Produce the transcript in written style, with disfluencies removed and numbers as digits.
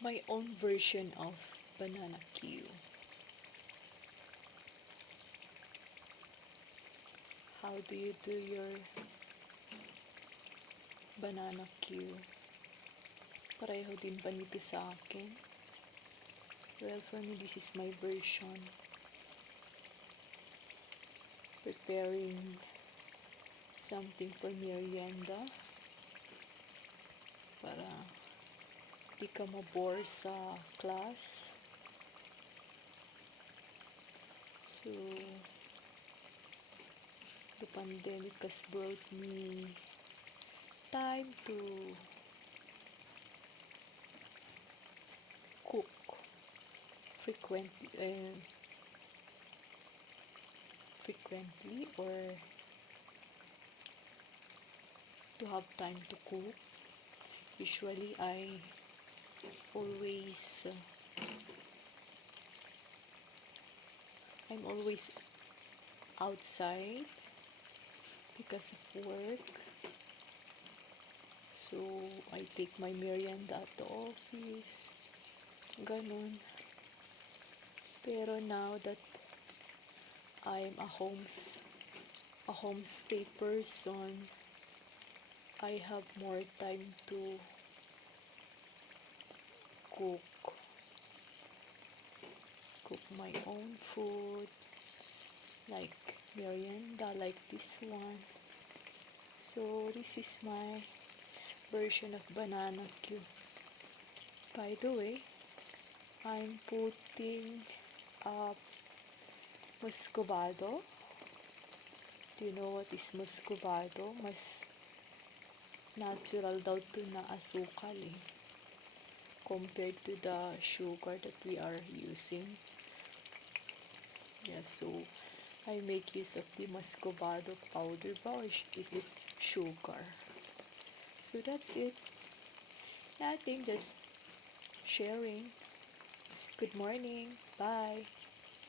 my own version of banana cue. How do you do your banana cue? Pareho din ba nito sa akin? Well, for me, this is my version. Preparing something for merienda para di ka mabore sa class. So, the pandemic has brought me time to cook frequently or to have time to cook. Usually always I'm always outside because of work. So, I take my merienda at the office. Ganon. Pero now that I'm a homestay person, I have more time to cook my own food, like merienda, like this one. So, this is my version of banana cue. By the way, I'm putting muscovado. Do you know what is muscovado? Mas natural daw to na asukal compared to the sugar that we are using. Yeah, so I make use of the muscovado powder ba, or is this sugar? So that's it. Nothing, just sharing. Good morning. Bye.